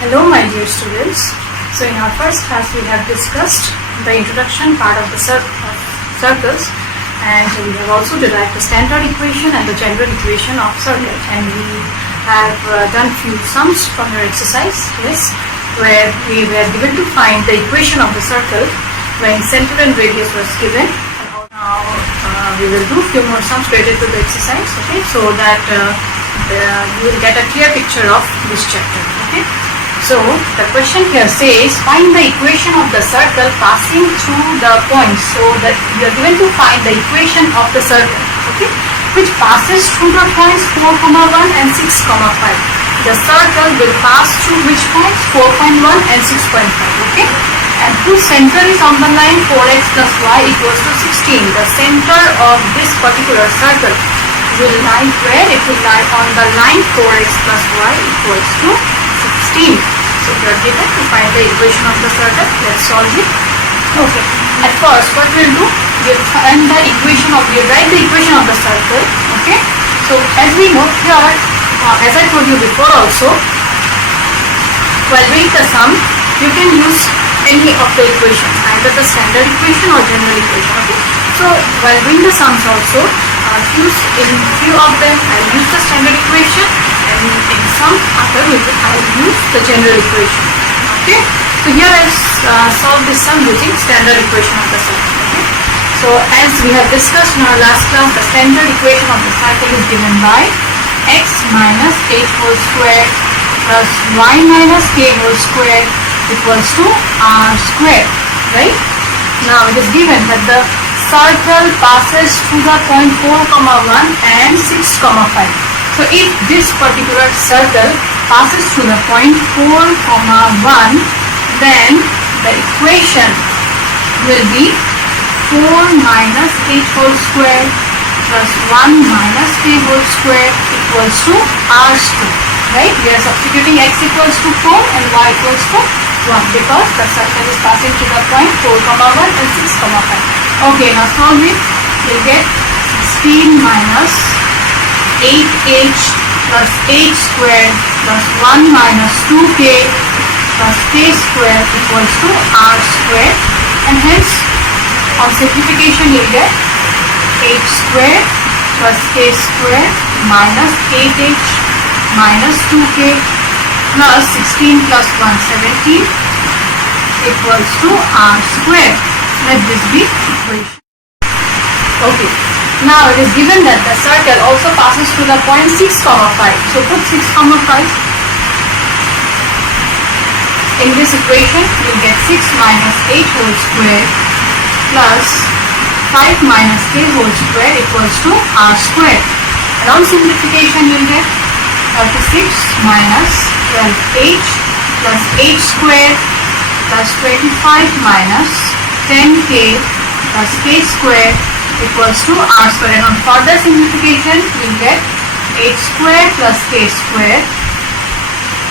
Hello my dear students. So in our first class we have discussed the introduction part of the circles, and we have also derived the standard equation and the general equation of circle, and we have done few sums from your exercise, yes, where we were given to find the equation of the circle when center and radius was given. Now we will do few more sums related to the exercise, okay, so that you will get a clear picture of this chapter, okay. So the question here says find the equation of the circle passing through the points. So that you are given to find the equation of the circle, okay, which passes through the points 4,1 and 6,5. The circle will pass through which points? 4.1 and 6.5, okay, and whose center is on the line 4x plus y equals to 16. The center of this particular circle will lie where? It will lie on the line 4x plus y equals to 16. So we are given to find the equation of the circle. Let's solve it. Okay. At first, what we'll do? We'll find the equation of. We'll write the equation of the circle. Okay. So as we know here, as I told you before also, while doing the sum, you can use any of the equations, either the standard equation or general equation. Okay. So while doing the sums also, use in few of them I'll use the standard equation, and in some other I'll use the general equation. Okay. So here I'll solve this sum using standard equation of the circle. Okay. So as we have discussed in our last class, the standard equation of the circle is given by x minus h whole square plus y minus k whole square equals to r square. Right. Now it is given that the circle passes through the point 4,1 and 6,5. So if this particular circle passes through the point 4,1, then the equation will be 4 minus h whole square plus 1 minus k whole square equals to r square. Right? We are substituting x equals to 4 and y equals to 1 because the circle is passing through the point 4,1 and 6,5. Okay, now solve it. You'll get 16 minus 8h plus h squared plus 1 minus 2k plus k squared equals to r squared, and hence on simplification you'll get h squared plus k squared minus 8h minus 2k plus 16 plus 1 17 equals to r squared. Let this be equation. Okay. Now it is given that the circle also passes through the point 6,5. So put 6,5. In this equation, you will get 6 minus h whole square plus 5 minus k whole square equals to r square. And on simplification, you will get 36 minus 12h plus h square plus 25 minus 10k plus k square equals to r square, and on further simplification we will get h square plus k square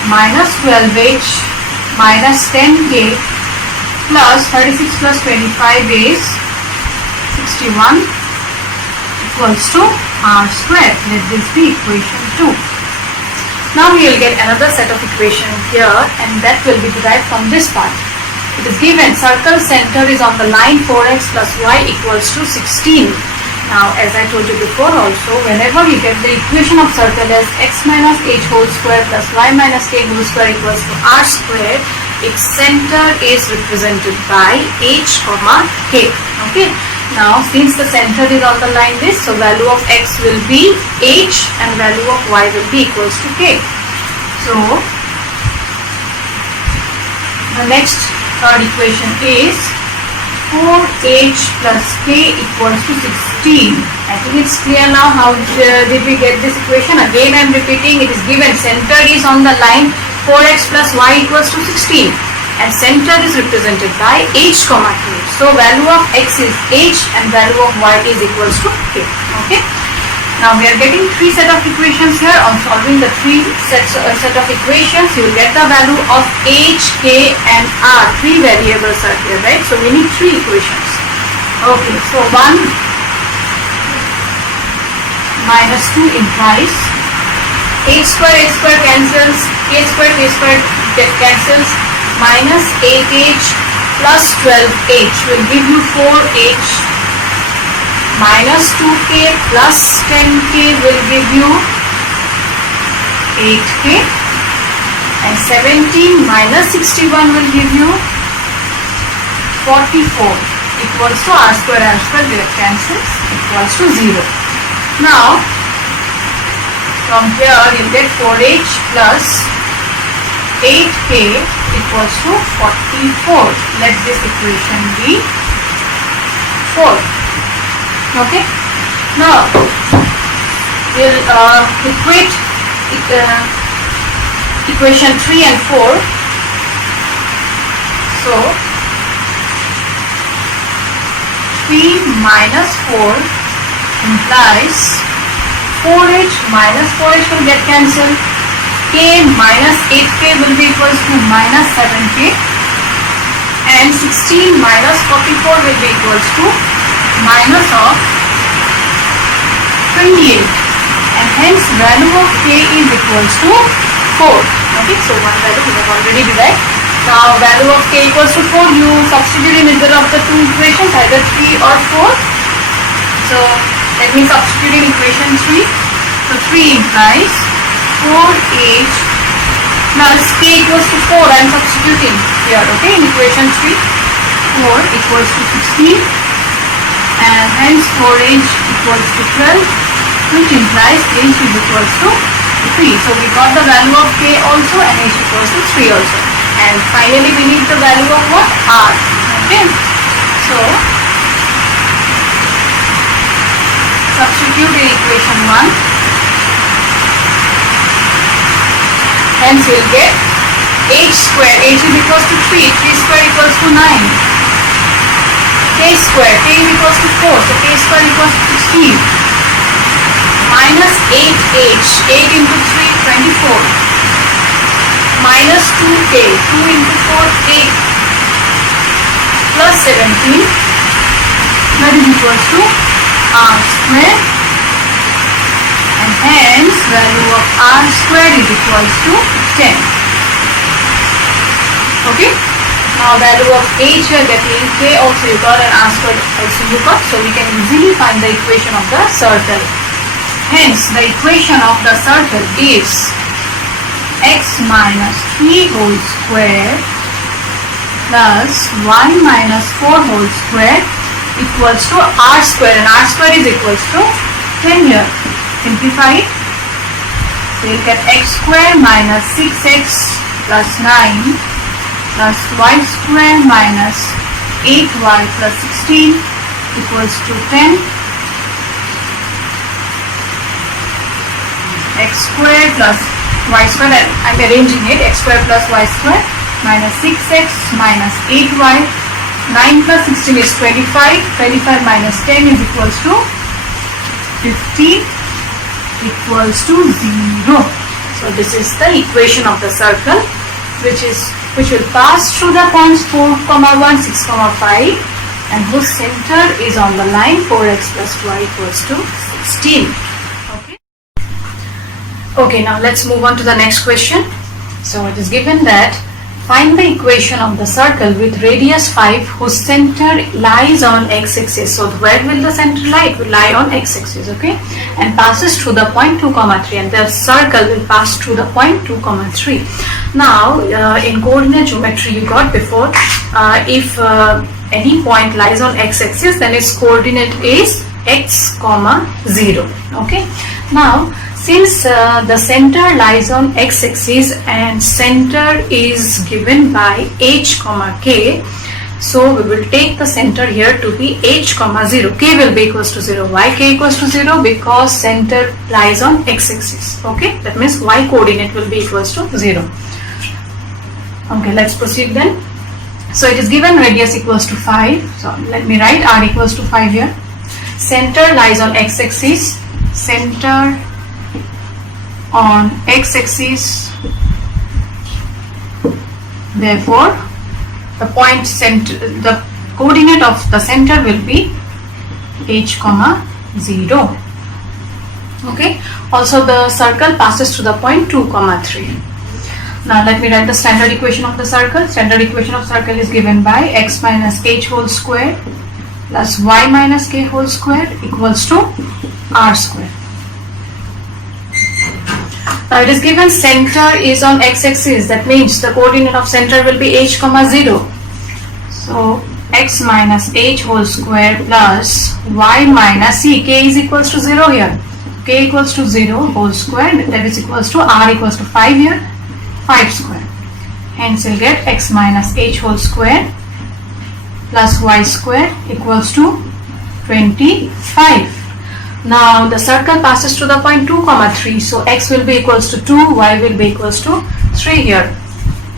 minus 12h minus 10k plus 36 plus 25 is 61 equals to r square. Let this be equation 2. Now we will get another set of equation here, and that will be derived from this part. It is given circle center is on the line 4x plus y equals to 16. Now as I told you before also, whenever you get the equation of circle as x minus h whole square plus y minus k whole square equals to r square, its center is represented by h comma k. Okay. Now since the center is on the line this, so value of x will be h and value of y will be equals to k. So the next third equation is 4h plus k equals to 16. I think it's clear now how did we get this equation. Again I am repeating, it is given center is on the line 4x plus y equals to 16 and center is represented by h comma k. So value of x is h and value of y is equals to k. Okay. Now we are getting three set of equations here. On solving the three set of equations, you will get the value of h, k and r. Three variables are here, right? So we need three equations. Okay, so 1 minus 2 implies h square cancels, k square get cancels. Minus 8h plus 12h will give you 4h. Minus 2k plus 10k will give you 8k. And 17 minus 61 will give you 44 equals to r square get cancels equals to 0. Now from here you get 4h plus 8k equals to 44. Let this equation be 4. Okay. Now we'll equate equation 3 and 4. So 3 minus 4 implies 4h minus 4h will get cancelled. K minus 8k will be equals to minus 7k, and 16 minus 44 will be equals to minus of 28, and hence value of k is equals to 4. Okay, so one value we have already derived. Now value of k equals to 4, you substitute in either of the two equations, either 3 or 4. So let me substitute in equation 3. So 3 implies 4h plus k equals to 4. I am substituting here, okay, in equation 3. 4 equals to 16, and hence 4h equals to 12, which implies h is equals to 3. So we got the value of k also and h equals to 3 also. And finally we need the value of what? R. Okay. So substitute in equation 1. Hence we will get h square. H is equals to 3. 3 square equals to 9. K square. K is equals to 4. So k square equals to 16. Minus 8h. 8 into 3, 24. Minus 2k. 2 into 4, 8. Plus 17. That is equals to r square. And hence value of r square is equals to 10. Okay. Now value of h we are getting, k also you got, and r square also you got. So we can easily find the equation of the circle. Hence the equation of the circle is x minus 3 whole square plus 1 minus 4 whole square equals to r square, and r square is equals to 10 here. Simplify it. So you get x square minus 6x plus 9 plus y square minus 8y plus 16 equals to 10. X square plus y square, I am arranging it, x square plus y square minus 6x minus 8y. 9 plus 16 is 25. 25 minus 10 is equals to 50 equals to 0. So this is the equation of the circle, which will pass through the points 4, 1, 6, 5, and whose center is on the line 4x plus y equals to 16. Okay, now let's move on to the next question. So it is given that find the equation of the circle with radius 5 whose center lies on x-axis. So where will the center lie? It will lie on x-axis, okay, and passes through the point 2, 3, and the circle will pass through the point 2, 3. Now in coordinate geometry you got before, if any point lies on x-axis, then its coordinate is x, 0. Okay. Now since the center lies on x-axis and center is given by h, k, so we will take the center here to be h, 0. K will be equals to 0. Why k equals to 0? Because center lies on x-axis. Okay, that means y coordinate will be equals to 0. Okay, let's proceed then. So it is given radius equals to 5. So let me write r equals to 5 here. Center lies on x-axis. Center on x-axis, therefore the point center, the coordinate of the center will be h, 0. Okay. Also the circle passes to the point 2, 3. Now let me write the standard equation of the circle. Standard equation of circle is given by x minus h whole square plus y minus k whole square equals to r square. Now it is given center is on x-axis. That means the coordinate of center will be h comma 0. So x minus h whole square plus y minus c. K is equals to 0 here. K equals to 0 whole square, that is equals to r equals to 5 here, 5 square. Hence you'll get x minus h whole square plus y square equals to 25. Now the circle passes to the point 2 comma 3. So x will be equals to 2, y will be equals to 3 here.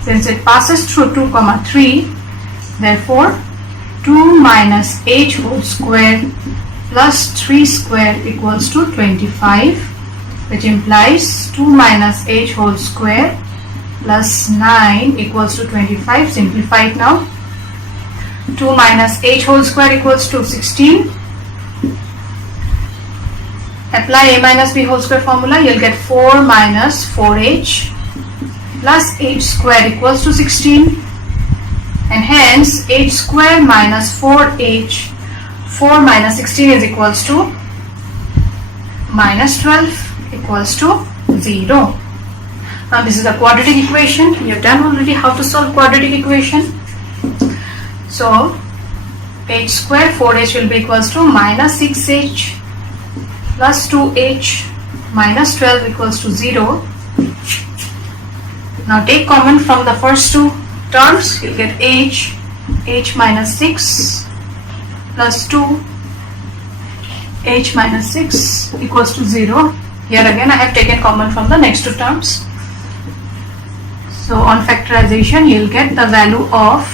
Since it passes through 2 comma 3, therefore 2 minus h whole square plus 3 square equals to 25, which implies 2 minus h whole square plus 9 equals to 25. Simplify it now. 2 minus h whole square equals to 16. Apply a minus b whole square formula. You'll get 4 minus 4h plus h square equals to 16. And hence h square minus 4h, 4 minus 16 is equals to minus 12 equals to 0. Now this is a quadratic equation. You've done already how to solve quadratic equation. So h square 4h will be equals to minus 6h plus 2h minus 12 equals to 0. Now take common from the first two terms. You'll get h minus 6 plus 2 h minus 6 equals to 0. Here again I have taken common from the next two terms. So on factorization you'll get the value of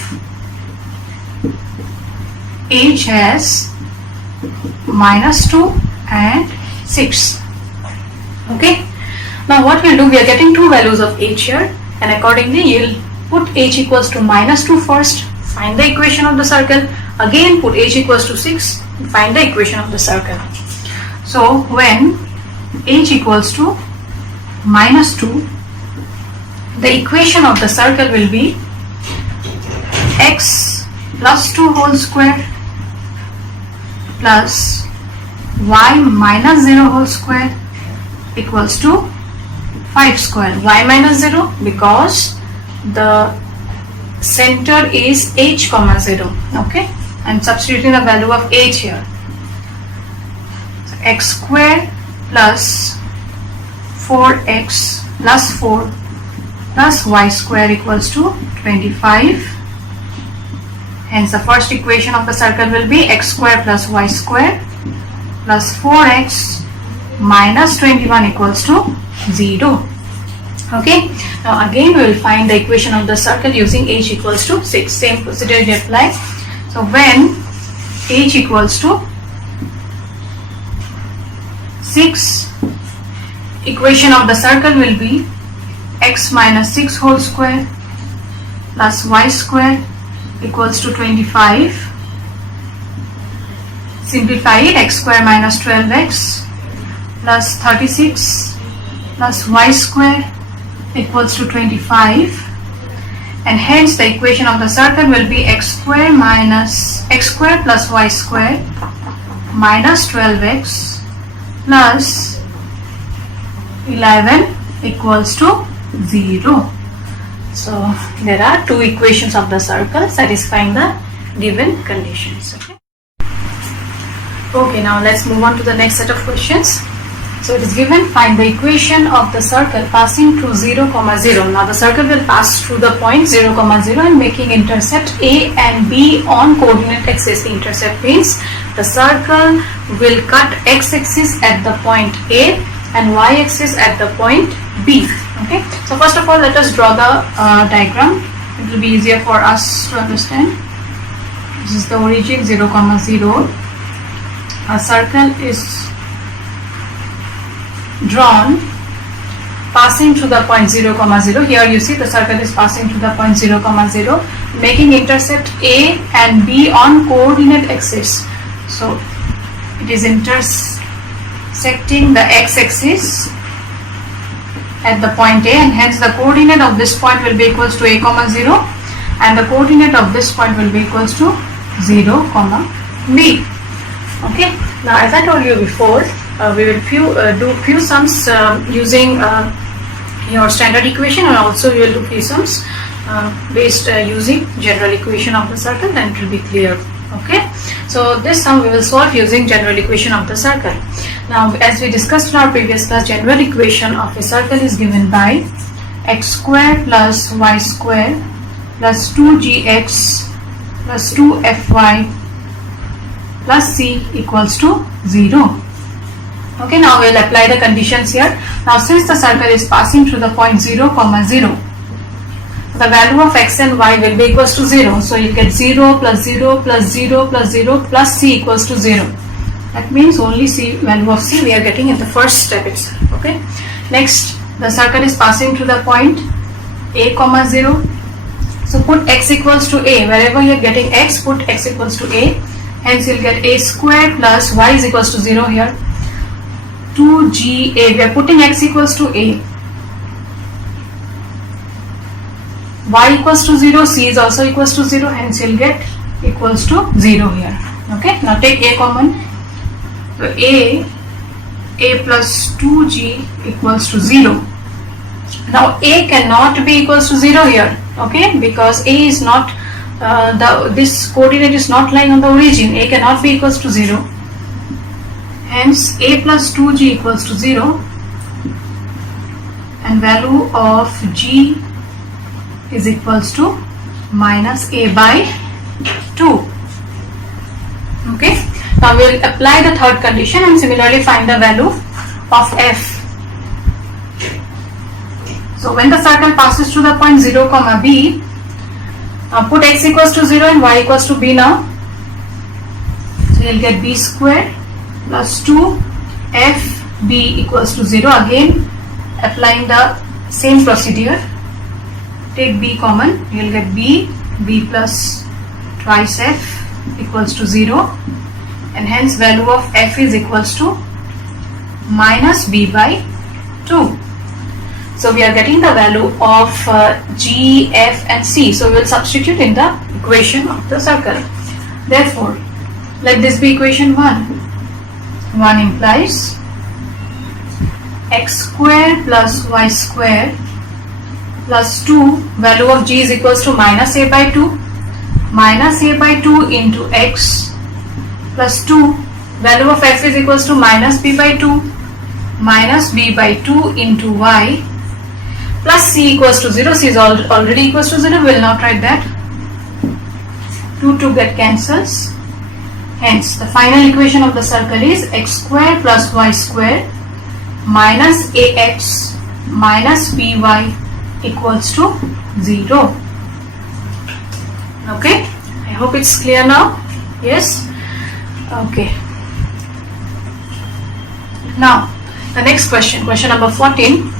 h as minus 2 and 6. Okay. Now what we'll do, we are getting two values of h here, and accordingly you'll put h equals to minus 2 first, find the equation of the circle, again put h equals to 6, find the equation of the circle. So when h equals to minus 2, the equation of the circle will be x plus 2 whole square plus y minus 0 whole square equals to 5 square. Why minus 0? Because the center is h comma 0. Okay, and substituting the value of h here. So x square plus 4x plus 4 plus y square equals to 25. Hence the first equation of the circle will be x square plus y square plus 4x minus 21 equals to 0. Okay, now again we will find the equation of the circle using h equals to 6. Same procedure we apply. So when h equals to 6, equation of the circle will be x minus 6 whole square plus y square equals to 25. Simplify it. X square minus 12x plus 36 plus y square equals to 25, and hence the equation of the circle will be x square plus y square minus 12x plus 11 equals to 0. So there are two equations of the circle satisfying the given conditions. Okay, now let's move on to the next set of questions. So it is given, find the equation of the circle passing through 0, 0. Now the circle will pass through the point 0, 0 and making intercept A and B on coordinate axis. The intercept means the circle will cut x-axis at the point A and y-axis at the point B. Okay, so first of all let us draw the diagram. It will be easier for us to understand. This is the origin 0, 0. A circle is drawn passing through the point 0, 0. Here you see the circle is passing through the point 0, 0, making intercept A and B on coordinate axis. So it is intersecting the x-axis at the point A, and hence the coordinate of this point will be equals to a comma 0, and the coordinate of this point will be equals to 0 comma b. Okay, now as I told you before, we will do few sums using your standard equation, and also we will do few sums based using general equation of the circle, and it will be clear. Okay, so this sum we will solve using general equation of the circle. Now, as we discussed in our previous class, general equation of a circle is given by x square plus y square plus 2gx plus 2fy plus c equals to 0. Okay, now we will apply the conditions here. Now, since the circle is passing through the point 0 comma 0, the value of x and y will be equals to 0. So you get 0 plus 0 plus 0 plus 0 plus c equals to 0. That means only c, value of c we are getting in the first step itself. Okay. Next, the circle is passing through the point a comma 0. So put x equals to a. Wherever you are getting x, put x equals to a. Hence you will get a square plus y is equals to 0 here. 2ga. We are putting x equals to a. Y equals to 0, c is also equals to 0, hence you will get equals to 0 here. Okay, now take a common. So a plus 2g equals to 0. Now a cannot be equals to 0 here, okay, because a is not, this coordinate is not lying on the origin. A cannot be equals to 0. Hence a plus 2g equals to 0, and value of g is equals to minus a by 2. Okay, now we will apply the third condition and similarly find the value of f. So when the circle passes through the point 0 comma b, put x equals to 0 and y equals to b now. So you will get b square plus 2 f b equals to 0. Again applying the same procedure. Take b common, you will get b plus twice f equals to 0, and hence value of f is equals to minus b by 2. So we are getting the value of g, f and c. So we will substitute in the equation of the circle. Therefore, let this be equation 1. 1 implies x square plus y square plus 2, value of g is equals to minus a by 2, minus a by 2 into x plus 2, value of f is equals to minus b by 2, minus b by 2 into y plus c equals to 0. C is already equals to 0, we will not write that. 2 get cancels. Hence the final equation of the circle is x square plus y square minus ax minus by equals to 0. Okay, I hope it's clear now. Yes. Okay, now the next question, question number 14.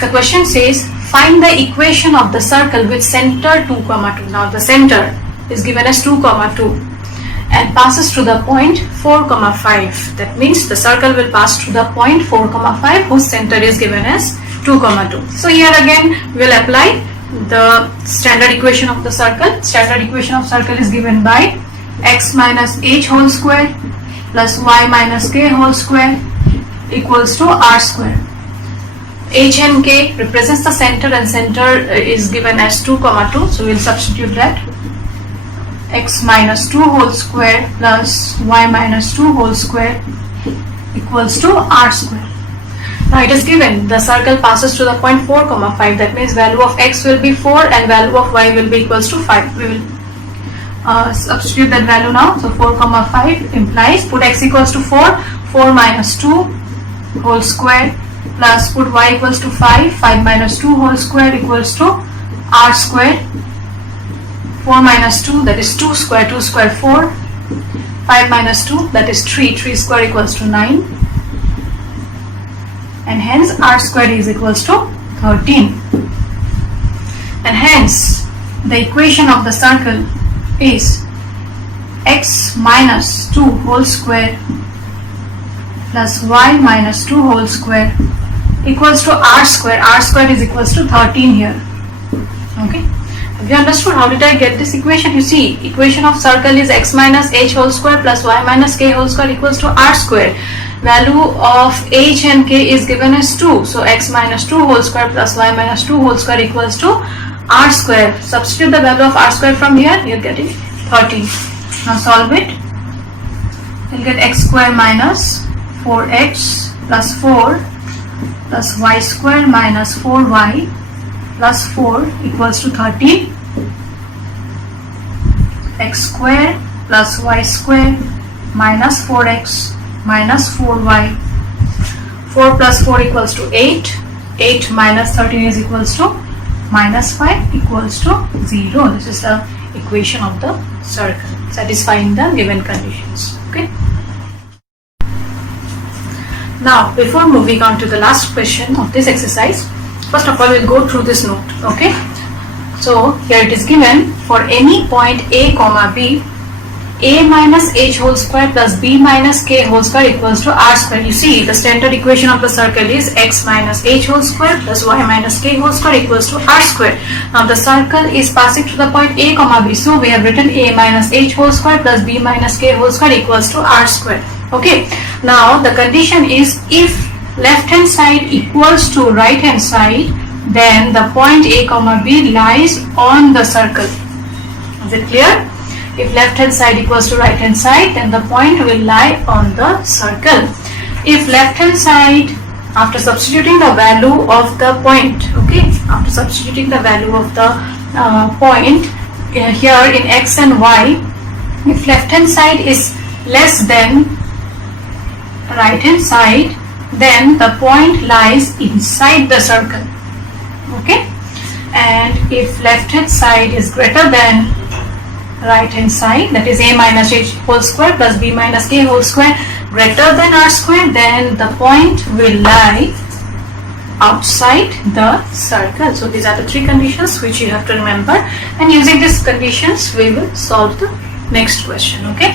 The question says, find the equation of the circle with center 2 comma 2. Now the center is given as 2 comma 2 and passes through the point 4 comma 5. That means the circle will pass through the point 4 comma 5 whose center is given as 2 comma 2. So here again we will apply the standard equation of the circle. Standard equation of circle is given by x minus h whole square plus y minus k whole square equals to r square. H and k represents the center, and center is given as 2 comma 2. So we will substitute that. X minus 2 whole square plus y minus 2 whole square equals to r square. Now it is given the circle passes to the point 4 comma 5. That means value of x will be 4 and value of y will be equals to 5. We will substitute that value now. So 4 comma 5 implies, put x equals to 4, 4 minus 2 whole square plus put y equals to 5, 5 minus 2 whole square equals to r square. 4 minus 2, that is 2 square, 2 square 4, 5 minus 2, that is 3, 3 square equals to 9, and hence r square is equals to 13. And hence the equation of the circle is x minus 2 whole square plus y minus 2 whole square equals to r square. R square is equals to 13 here. Okay. Have you understood how did I get this equation? You see, equation of circle is x minus h whole square plus y minus k whole square equals to r square. Value of h and k is given as 2. So x minus 2 whole square plus y minus 2 whole square equals to r square. Substitute the value of r square from here, you are getting 13. Now solve it. You'll get x square minus 4x plus 4 plus y square minus 4y plus 4 equals to 13. X square plus y square minus 4x minus 4y. 4 plus 4 equals to 8. 8 minus 13 is equals to minus 5 equals to 0. This is the equation of the circle satisfying the given conditions. Okay. Now, before moving on to the last question of this exercise, first of all, we'll go through this note. Okay. So here it is given for any point a comma b, a minus h whole square plus b minus k whole square equals to r square. You see, the standard equation of the circle is x minus h whole square plus y minus k whole square equals to r square. Now the circle is passing through the point a comma b, so we have written a minus h whole square plus b minus k whole square equals to r square. Okay. Now the condition is if left hand side equals to right hand side, then the point a comma b lies on the circle. Is it clear? If left hand side equals to right hand side, then the point will lie on the circle. If left hand side, after substituting the value of the point, okay, after substituting the value of the point here in x and y, if left hand side is less than right hand side, then the point lies inside the circle. Okay, and if left hand side is greater than right hand side, that is a minus h whole square plus b minus k whole square greater than r square, then the point will lie outside the circle. So these are the three conditions which you have to remember, and using these conditions we will solve the next question. Okay,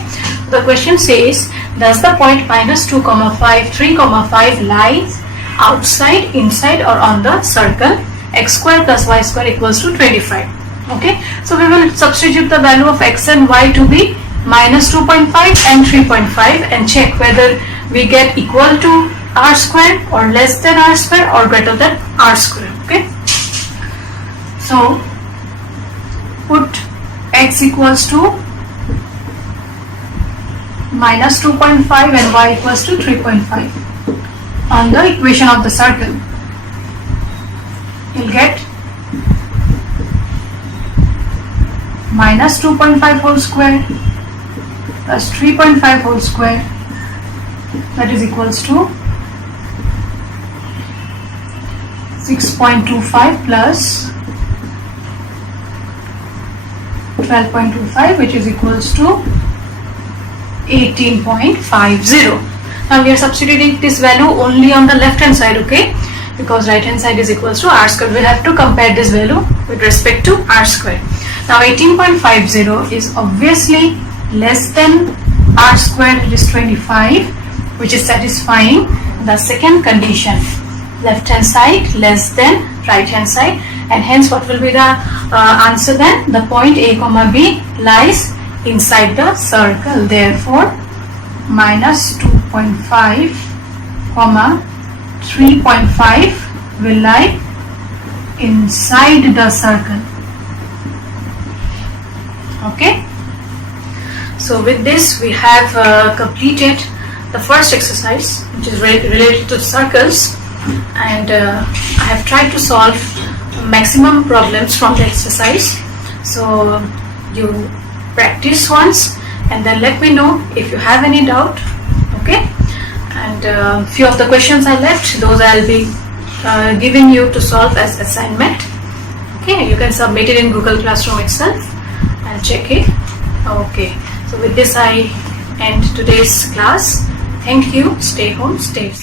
the question says, does the point minus 2 comma 5 3 comma 5 lies outside, inside or on the circle x square plus y square equals to 25. Okay, so we will substitute the value of x and y to be minus 2.5 and 3.5 and check whether we get equal to r square or less than r square or greater than r square. Okay, so put x equals to minus 2.5 and y equals to 3.5 on the equation of the circle. You'll get minus 2.5 whole square plus 3.5 whole square, that is equals to 6.25 plus 12.25, which is equals to 18.50. Now we are substituting this value only on the left hand side, okay, because right hand side is equals to r square. We have to compare this value with respect to r square. Now 18.50 is obviously less than r square, it is 25, which is satisfying the second condition, left hand side less than right hand side, and hence what will be the answer then? The point a comma b lies inside the circle. Therefore minus 2.5 comma 3.5 will lie inside the circle. Okay, so with this we have completed the first exercise, which is related to circles, and I have tried to solve maximum problems from the exercise. So you practice once and then let me know if you have any doubt. Okay, and few of the questions are left, those I'll be giving you to solve as assignment. Okay, you can submit it in Google Classroom itself and check it. Okay, so with this I end today's class. Thank you. Stay home, stay safe.